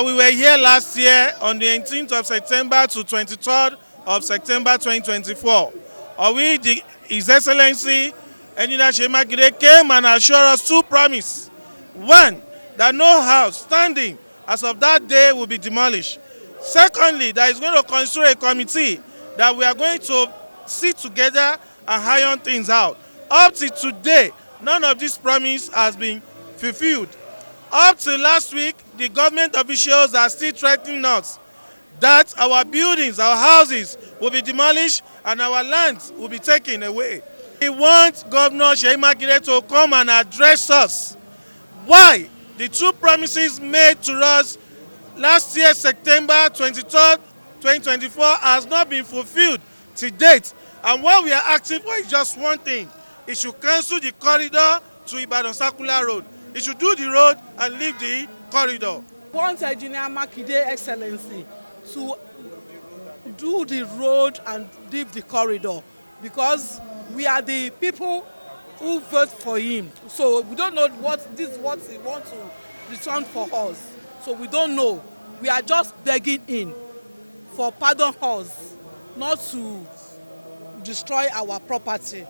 that we were here last year on the 18th of September to 23rd of September 2024, of which His Excellency Engineer Seyi Makinde came and assured us two promises. One, that no house standing as of that day will be demolished. Secondly, that he's going to constitute a committee that we are going to sit together and iron things out. Up to today, none of this promise has been fulfilled. Up till last week, the government officials are still threatening us that our buildings, our houses will be demolished and our lands will be taken away. We want Governor Seyi Makinde to come and address us. Why the two promises made to us last year, September 23rd, 2024, has not been fulfilled to date. And what we are asking for is just one thing. It should cancel the corridor to Ibadan Circular Road. It should do the road and leave the corridor. We want Engineer Makinde Excellency to do the road and leave the corridor, because we are the people who vote for him. So we don't know what he wants to return for us. So we don't know. We are just begging him for pardon us, not to destroy our property.